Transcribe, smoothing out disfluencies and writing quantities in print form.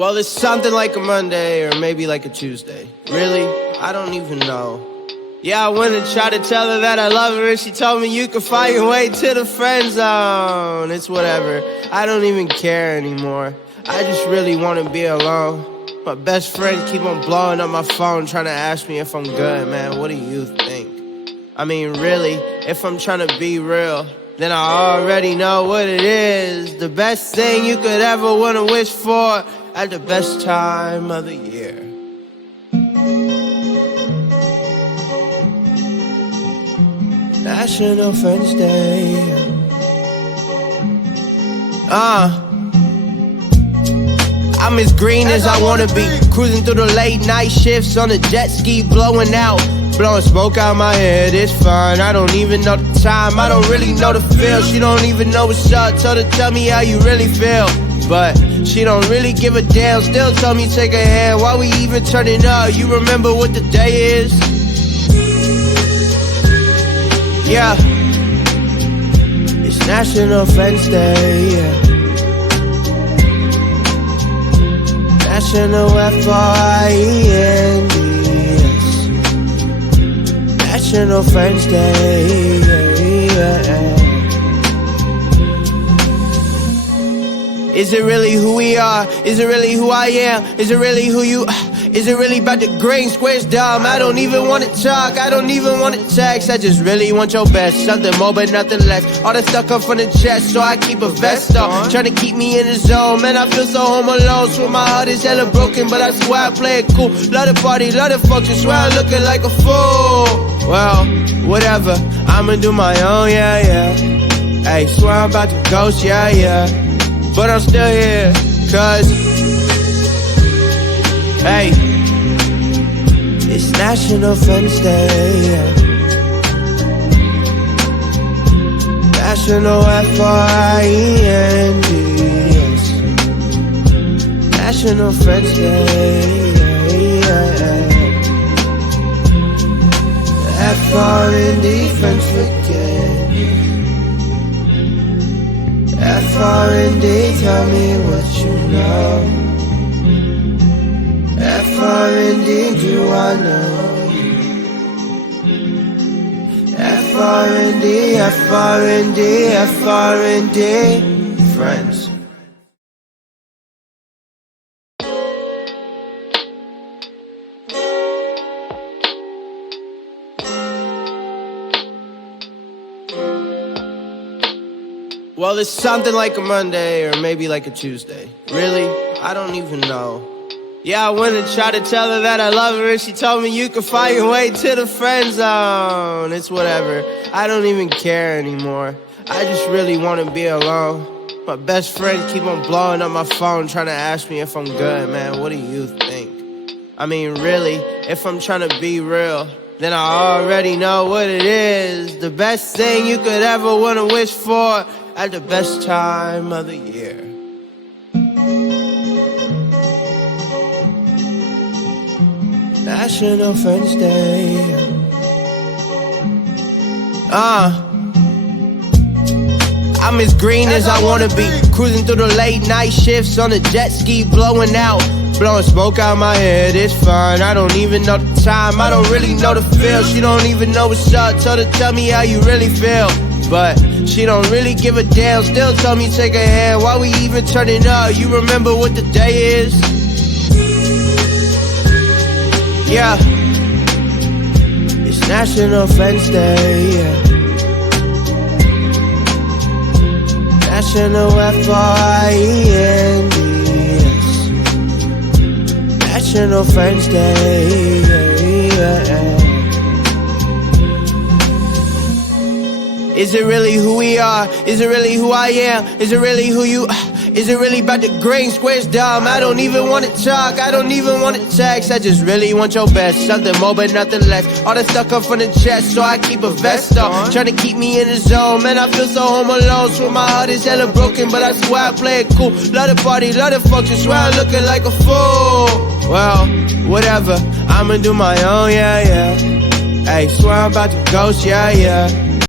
Well, it's something like a Monday or maybe like a Tuesday. Really? I don't even know. Yeah, I went and tried to tell her that I love her, and she told me you can find your way to the friend zone. It's whatever. I don't even care anymore. I just really want to be alone. My best friend keep on blowing up my phone trying to ask me if I'm good, man. What do you think? I mean, really, if I'm trying to be real, then I already know what it is. The best thing you could ever want to wish for at the best time of the year. National Friends Day. I'm as green as I wanna be, cruising through the late night shifts on a jet ski, blowing out, blowing smoke out my head. It's fine, I don't even know the time, I don't really know the feel. She don't even know what's up, told her tell me how you really feel, but she don't really give a damn. Still tell me take a hand, why we even turning up? You remember what the day is? Yeah, it's National Friends Day, yeah. National Friends, National Friends Day, yeah. Is it really who we are? Is it really who I am? Is it really who you... Is it really about the green squares, dumb? I don't even wanna talk, I don't even wanna text. I just really want your best, something more but nothing less. All that stuff come from the chest, so I keep a vest on, trying to keep me in the zone. Man, I feel so home alone, swear my heart is hella broken, but I swear I play it cool. Love the party, love the function, swear I'm looking like a fool. Well, whatever, I'ma do my own, yeah. Hey, swear I'm about to ghost, yeah. But I'm still here, cause hey, it's National Friends Day, yeah. National Friends, National Friends Day, yeah. FRND, friends forget. FRND, tell me what you know. FRND, do I know you? FRND, friends. Well, it's something like a Monday or maybe like a Tuesday. Really? I don't even know. Yeah, I went and tried to tell her that I love her, and she told me you can find your way to the friend zone. It's whatever. I don't even care anymore. I just really want to be alone. My best friend keep on blowing up my phone trying to ask me if I'm good, man. What do you think? I mean, really, if I'm trying to be real, then I already know what it is. The best thing you could ever want to wish for at the best time of the year. National Friends Day. I'm as green as I wanna be, cruising through the late night shifts on a jet ski, blowing out, blowing smoke out my head. It's fine, I don't even know the time, I don't really know the feel. She don't even know what's up, told her tell me how you really feel, but she don't really give a damn. Still tell me take a hand, why we even turning up? You remember what the day is? Yeah, it's National Friends Day, yeah. National Friends, National Friends Day, yeah. Is it really who we are? Is it really who I am? Is it really who you... Is it really about the green squares, dumb? I don't even wanna talk, I don't even wanna text. I just really want your best, something more but nothing less. All that stuff come from the chest, so I keep a vest on, trying to keep me in the zone. Man, I feel so home alone, swear my heart is hella broken, but I swear I play it cool. Love the party, love the function, swear I'm looking like a fool. Well, whatever, I'ma do my own, yeah. Hey, swear I'm about to ghost, yeah.